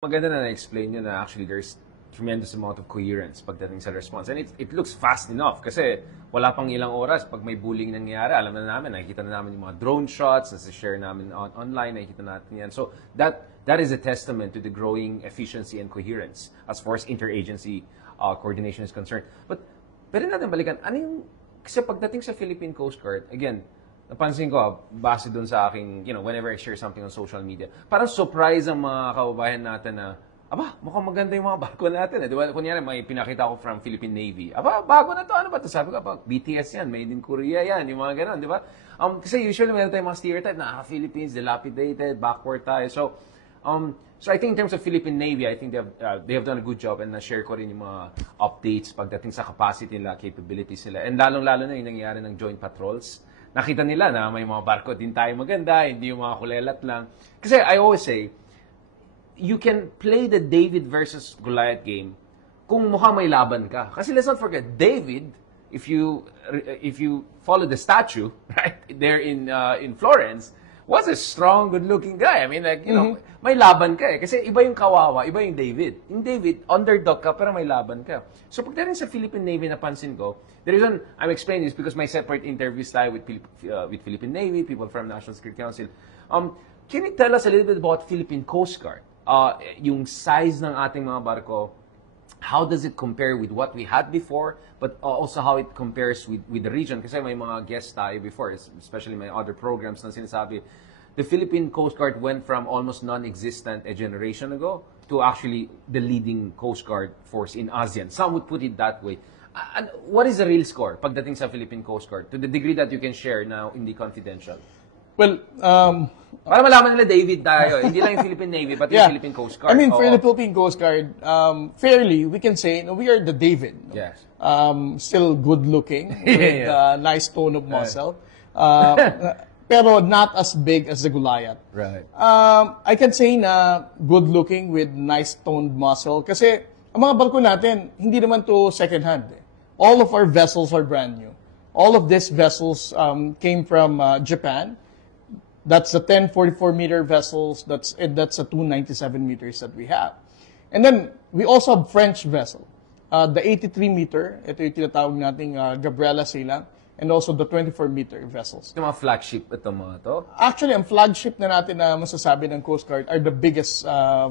Maganda na na-explain nyo na actually there's tremendous amount of coherence pagdating sa response. And it looks fast enough kasi wala pang ilang oras pag may bullying nangyayari. Alam na namin, nakikita na namin yung mga drone shots, nasa-share namin online, nakikita natin yan. So that is a testament to the growing efficiency and coherence as far as interagency coordination is concerned. But pwede natin balikan, ano yung, kasi pagdating sa Philippine Coast Guard, again, napansin ko, base doon sa aking, whenever I share something on social media, parang surprise ang mga kababayan natin na, mukhang maganda yung mga barko natin. Di ba? Kunyari, may pinakita ko from Philippine Navy. Bago na to, ano ba to? Sabi ko, BTS yan, made in Korea yan, yung mga ganun, di ba? Kasi usually, meron tayong mga stereotype na, Philippines, dilapidated, backward tayo. So I think in terms of Philippine Navy, I think they have done a good job and na-share ko rin yung mga updates pagdating sa capacity nila, capabilities nila. And lalong-lalo na yung nangyayari ng joint patrols. Nakita nila na may mga barko din tayo maganda, hindi yung mga kulelat lang. Kasi I always say, you can play the David versus Goliath game kung mukhang may laban ka. Kasi let's not forget, David, if you follow the statue, right, there in Florence, was a strong, good-looking guy. I mean, like, may laban ka eh. Kasi iba yung kawawa, iba yung David. Yung David, underdog ka, pero may laban ka. So, pagdating sa Philippine Navy, napansin ko, the reason I'm explaining this because my separate interviews tayo with Philippine Navy, people from National Security Council. Can you tell us a little bit about Philippine Coast Guard? Yung size ng ating mga barko, how does it compare with what we had before, but also how it compares with the region? Kasi may mga guests tayo before, especially my other programs na sinasabi, the Philippine Coast Guard went from almost non-existent a generation ago to actually the leading Coast Guard force in ASEAN. Some would put it that way. And what is the real score pagdating sa Philippine Coast Guard to the degree that you can share now in the confidential? Well, para malaman nila David tayo, hindi lang yung Philippine Navy but yung Philippine Coast Guard. I mean, for the Philippine Coast Guard, fairly, we can say we are the David. No? Yes. Still good-looking, with a nice tone of muscle. Pero not as big as the Goliath. Right. I can say na good-looking with nice toned muscle kasi ang mga barko natin, hindi naman to second-hand. All of our vessels are brand new. All of these vessels came from Japan. That's the 1044-meter vessels. That's the 297 meters that we have. And then, we also have French vessel. The 83-meter, ito yung tinatawag nating Gabriela Silang, and also the 24-meter vessels. Ito mga flagship, ito mga to? Actually, ang flagship na natin na masasabi ng Coast Guard are the biggest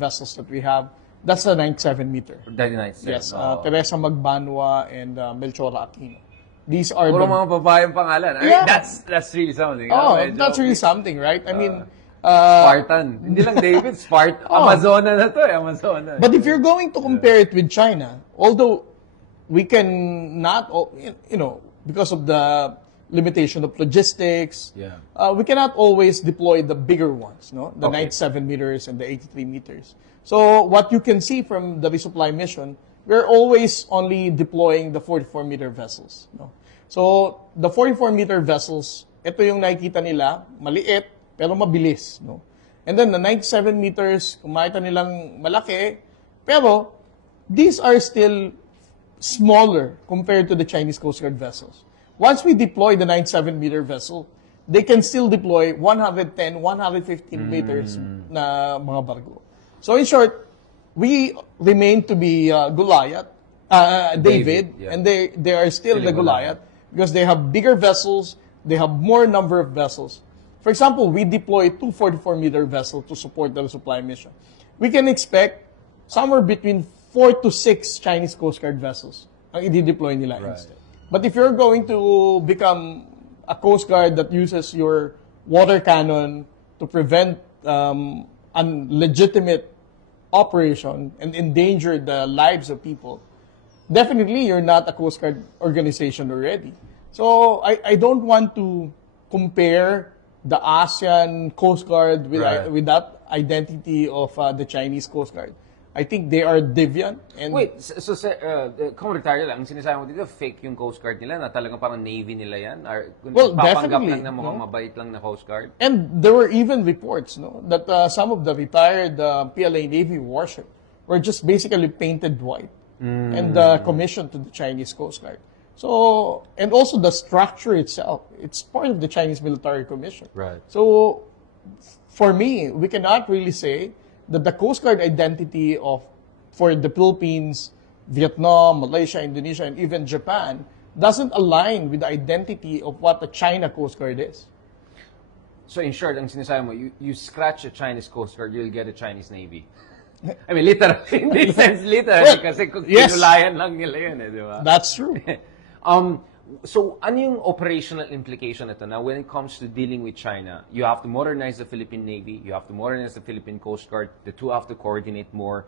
vessels that we have. That's the 97-meter. The 97. Yes, Teresa Magbanwa and Melchora Aquino. These are puro mga babaeng pangalan. I mean, that's really something. That's really something, right? I mean, Spartan. Hindi lang David, Spartan. Amazona na to Amazona. But if you're going to compare it with China, although we can not, because of the limitation of logistics, we cannot always deploy the bigger ones, no? The 97 meters and the 83 meters. So what you can see from the resupply mission, we're always only deploying the 44-meter vessels. No? So, the 44-meter vessels, ito yung nakikita nila, maliit, pero mabilis. No? And then, the 97 meters, kung makita nilang malaki, pero, these are still smaller compared to the Chinese Coast Guard vessels. Once we deploy the 97-meter vessel, they can still deploy 110, 115 meters na mga barko. So, in short, we remain to be Goliath, David, and they are still the Goliath because they have bigger vessels, they have more number of vessels. For example, we deploy two 44-meter vessels to support the resupply mission. We can expect somewhere between 4 to 6 Chinese Coast Guard vessels ang i-deploy nila instead. But if you're going to become a Coast Guard that uses your water cannon to prevent unlegitimate operation and endanger the lives of people, definitely you're not a Coast Guard organization already. So I don't want to compare the ASEAN Coast Guard with that identity of the Chinese Coast Guard. I think they are deviant. And wait, so Commodore lang, ang sinasabi mo dito, fake yung Coast Guard nila, na talagang parang Navy nila yan? Or, well, papanggap definitely. lang na mukhang mabait lang na Coast Guard? And there were even reports that some of the retired PLA Navy warship were just basically painted white and commissioned to the Chinese Coast Guard. So, and also the structure itself, it's part of the Chinese Military Commission. Right. So, for me, we cannot really say that the Coast Guard identity for the Philippines, Vietnam, Malaysia, Indonesia, and even Japan doesn't align with the identity of what the China Coast Guard is. So in short, ang sinasabi mo, you scratch a Chinese Coast Guard, you'll get a Chinese Navy. I mean, literally, in this sense, literally, kasi yes. kinulayan lang nila yun, di ba? That's true. So, ano yung operational implication ito? Now, when it comes to dealing with China, you have to modernize the Philippine Navy, you have to modernize the Philippine Coast Guard, the two have to coordinate more.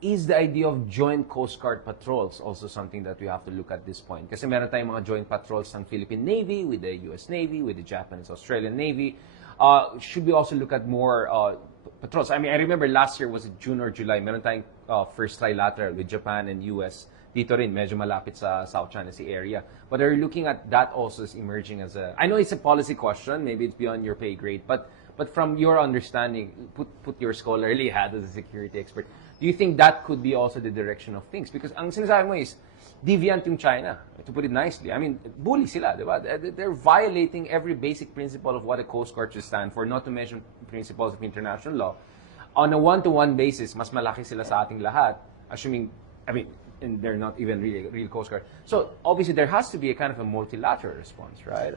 Is the idea of joint Coast Guard patrols also something that we have to look at this point? Kasi meron tayong mga joint patrols ng Philippine Navy with the US Navy, with the Japanese Australian Navy. Should we also look at more patrols? I mean, I remember last year, was it June or July, meron tayong first trilateral with Japan and US. Dito rin, medyo malapit sa South China Sea area. But are you looking at that also as emerging as a... I know it's a policy question, maybe it's beyond your pay grade, but from your understanding, put your scholarly hat as a security expert, do you think that could be also the direction of things? Because ang sinasabi mo is, deviant yung China, to put it nicely. I mean, bully sila, di ba? They're violating every basic principle of what a Coast Guard should stand for, not to mention principles of international law. On a one-to-one basis, mas malaki sila sa ating lahat, assuming, I mean, and they're not even really real Coast Guard. So, obviously, there has to be a kind of a multilateral response, right?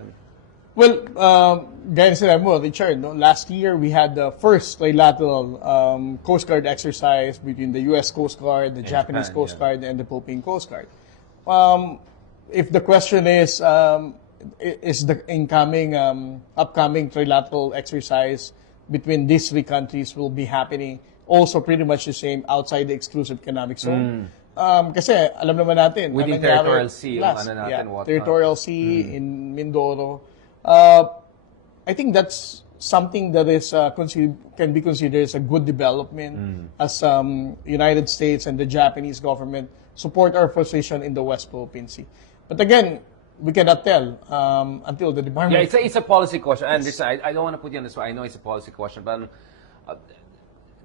Well, gaya sila mo, Richard, no? Last year we had the first trilateral Coast Guard exercise between the U.S. Coast Guard, the Japanese Japan, Coast yeah. Guard, and the Philippine Coast Guard. If the question is the upcoming trilateral exercise between these three countries will be happening also pretty much the same outside the exclusive economic zone? Kasi alam naman natin, within territorial sea, yung ano natin, what territorial sea in Mindoro. I think that's something that is can be considered as a good development as United States and the Japanese government support our position in the West Philippine Sea. But again, we cannot tell until the department... Yeah, it's a policy question. I understand. I don't want to put you on the spot. I know it's a policy question, but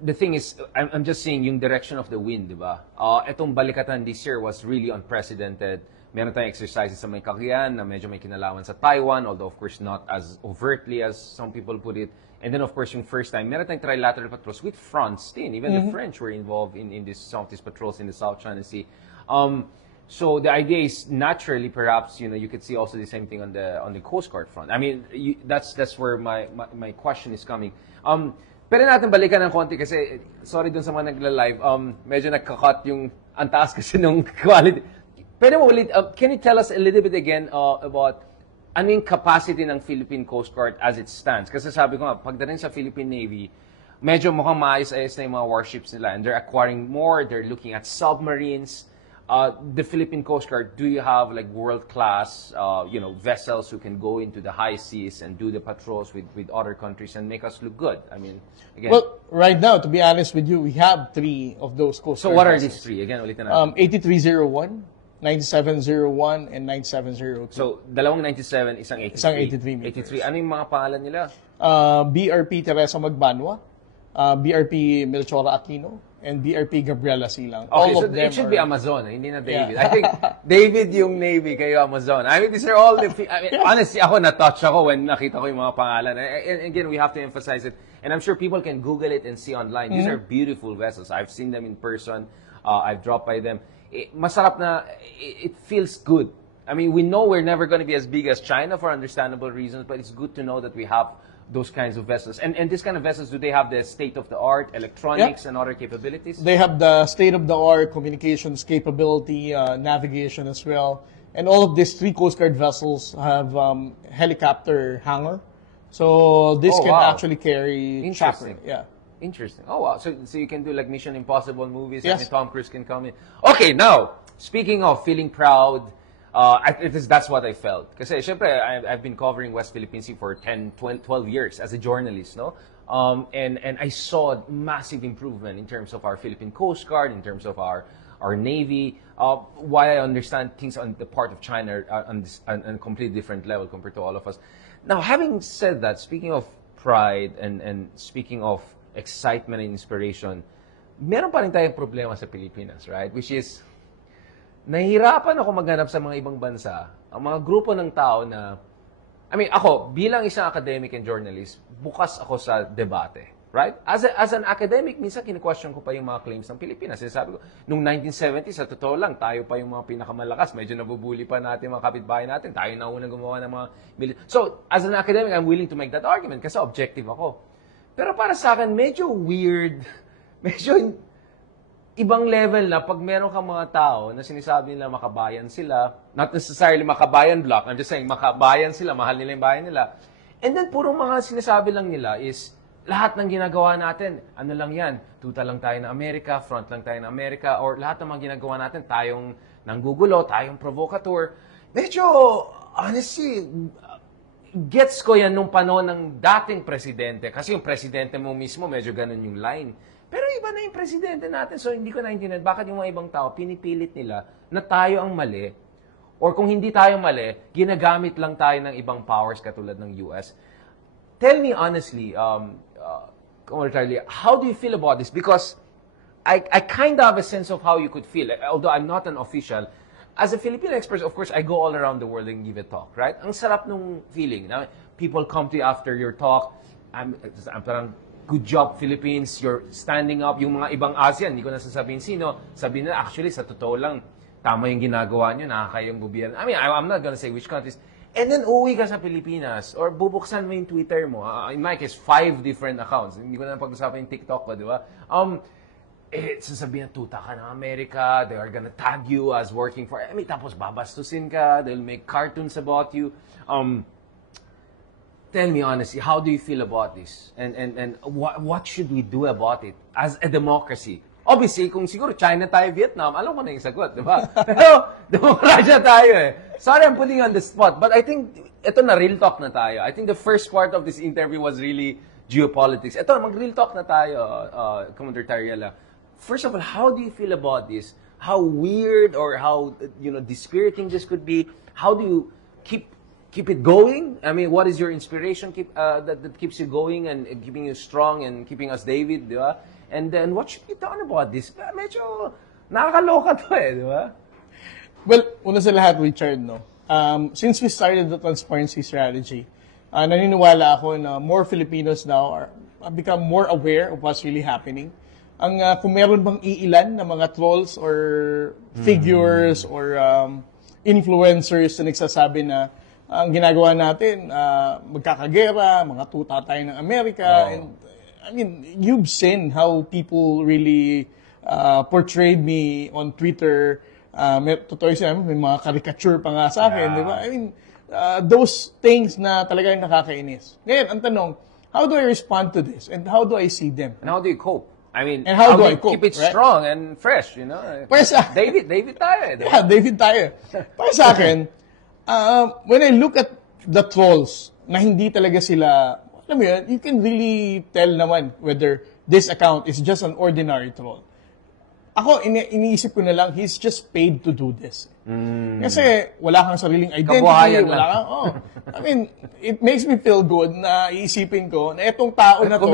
the thing is, I'm just saying yung direction of the wind, di ba? Etong balikatan this year was really unprecedented. Meron tayong exercises sa may Cagayan na medyo may kinalaman sa Taiwan, although of course not as overtly as some people put it. And then of course yung first time, meron tayong trilateral patrols with France din. Even the French were involved in some of these patrols in the South China Sea. So the idea is naturally, perhaps, you could see also the same thing on the Coast Guard front. I mean, that's where my question is coming. Pero natin balikan ng konti kasi, sorry dun sa mga nagla-live, medyo nagka-cut yung, ang taas kasi nung quality. Pero ulit, can you tell us a little bit again about ano yung capacity ng Philippine Coast Guard as it stands? Kasi sabi ko nga, pagdating sa Philippine Navy, medyo mukhang maayos-ayos na yung mga warships nila and they're acquiring more, they're looking at submarines. The Philippine Coast Guard, do you have like world-class, vessels who can go into the high seas and do the patrols with other countries and make us look good? I mean, again. Well, right now, to be honest with you, we have three of those Coast Guard So what are vessels. these three? Again, ulitin natin. 8301, 9701, and 9702. So, dalawang 97, isang 83. Isang 83 meters. 83. Ano yung mga pangalan nila? BRP Teresa Magbanwa, BRP Melchora Aquino, and BRP Gabriela Silang. Okay, all so of them it should be Amazon, hindi na David. Yeah. I think David yung Navy, kayo Amazon. I mean, these are all the... I mean, honestly, ako na-touch ako when nakita ko yung mga pangalan. And again, we have to emphasize it. And I'm sure people can Google it and see online. These are beautiful vessels. I've seen them in person. I've dropped by them. Masarap na, it feels good. I mean, we know we're never going to be as big as China for understandable reasons, but it's good to know that we have those kinds of vessels. And this kind of vessels, do they have the state-of-the-art electronics and other capabilities? They have the state-of-the-art communications capability, navigation as well. And all of these three Coast Guard vessels have helicopter hangar. So this can actually carry Interesting. Yeah. Interesting. Oh, wow. So you can do like Mission Impossible movies Yes. and Tom Cruise can come in. Okay, now, speaking of feeling proud, that's what I felt. Kasi, syempre, I've been covering West Philippine Sea for 10, 12 years as a journalist, no? And I saw massive improvement in terms of our Philippine Coast Guard, in terms of our Navy. Why I understand things on the part of China are on a completely different level compared to all of us. Now, having said that, speaking of pride and speaking of excitement and inspiration, meron pa rin tayong problema sa Pilipinas, right? Which is, nahihirapan ako maghanap sa mga ibang bansa, ang mga grupo ng tao na, I mean, ako, bilang isang academic and journalist, bukas ako sa debate. Right? As an academic, minsan kine-question ko pa yung mga claims ng Pilipinas. Sabi ko, nung 1970, sa totoo lang, tayo pa yung mga pinakamalakas. Medyo nabubuli pa natin mga kapitbahay natin. Tayo na unang gumawa ng mga So, as an academic, I'm willing to make that argument kasi objective ako. Pero para sa akin, medyo weird, medyo ibang level na pag meron kang mga tao na sinasabi nila makabayan sila, not necessarily makabayan block, I'm just saying makabayan sila, mahal nila yung bayan nila. And then, puro mga sinasabi lang nila is, lahat ng ginagawa natin, ano lang yan, tuta lang tayo ng Amerika, front lang tayo ng Amerika, or lahat ng mga ginagawa natin, tayong nanggugulo, tayong provocateur. Medyo, honestly, gets ko yan nung panahon ng dating presidente. Kasi yung presidente mo mismo, medyo ganun yung line. Pero iba na yung presidente natin, so hindi ko naintindihan bakit yung mga ibang tao, pinipilit nila na tayo ang mali, or kung hindi tayo mali, ginagamit lang tayo ng ibang powers katulad ng US. Tell me honestly, Charlie, how do you feel about this? Because I kind of have a sense of how you could feel. Although I'm not an official, as a Filipino expert, of course, I go all around the world and give a talk, right? Ang sarap nung feeling. Now, people come to you after your talk. I'm parang, good job, Philippines. You're standing up. Yung mga ibang ASEAN, hindi ko na sasabihin sino. Sabihin na, actually, sa totoo lang, tama yung ginagawa nyo, nakakayang gobyerno. I mean, I'm not gonna say which countries. And then, uuwi ka sa Pilipinas or bubuksan mo yung Twitter mo. In my case, 5 different accounts. Hindi ko na pag-usapan yung TikTok ko, di ba? Sasabihin, tuta ka ng Amerika, they are gonna tag you as working for... I mean, tapos babastusin ka, they'll make cartoons about you. Tell me honestly, how do you feel about this? And what should we do about it as a democracy? Obviously, kung siguro China tayo, Vietnam, alam ko na yung sagot, di ba? Pero, demokrasya tayo eh. Sorry, I'm putting you on the spot. But I think, ito na, real talk na tayo. I think the first part of this interview was really geopolitics. Ito, mag-real talk na tayo, Commander Tariela. First of all, how do you feel about this? How weird or how, dispiriting this could be? How do you keep it going? I mean, what is your inspiration that keeps you going and keeping you strong and keeping us David, di ba? And then, what should be done about this? Medyo nakakaloka to eh, di ba? Well, una sa lahat, Richard, no? Since we started the transparency strategy, naniniwala ako na more Filipinos now have become more aware of what's really happening. Kung meron bang iilan na mga trolls or figures or influencers na nagsasabi na ang ginagawa natin, magkakagera, mga tuta tayo ng Amerika, and I mean, you've seen how people really portrayed me on Twitter. Totoo yun, may mga caricature pa nga sa akin, di ba? I mean, those things na talagang nakakainis. Ngayon, ang tanong, how do I respond to this? And how do I see them? And how do you cope? I mean, and how do I cope, keep it right? strong and fresh, you know? David tayo eh. Yeah, David tayo. Para sa akin, when I look at the trolls na hindi talaga sila, alam mo yun, you can really tell naman whether this account is just an ordinary troll. Ako, iniisip ko na lang, he's just paid to do this. Kasi wala kang sariling identity. Kabuhayan wala kang, I mean, it makes me feel good na iisipin ko na itong tao na to,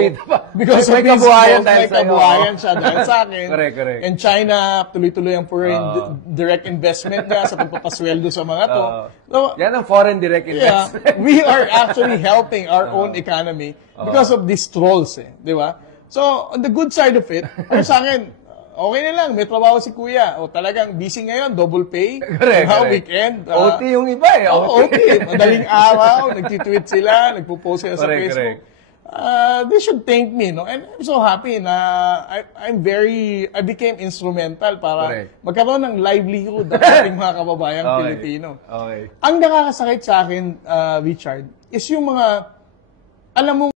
because may of his kabuhayan post, may kabuhayan siya dahil sa akin. Correct. And China, tuloy-tuloy ang foreign direct investment niya sa pagpapasweldo sa mga to. So, yan ang foreign direct investment. Yeah, we are actually helping our own economy because of these trolls, eh, di ba? So, on the good side of it, sa akin, okay na lang, may trabaho si Kuya. O talagang busy ngayon, double pay. Correct. Weekend. OT yung iba eh. OT. Madaling araw, nagtitweet sila, nagpo-post sila sa Facebook. They should thank me, no? And I'm so happy na I became instrumental para magkaroon ng livelihood ng ating mga kababayang Pilipino. Okay. Ang nakakasakit sa akin, Richard, is yung mga, alam mo,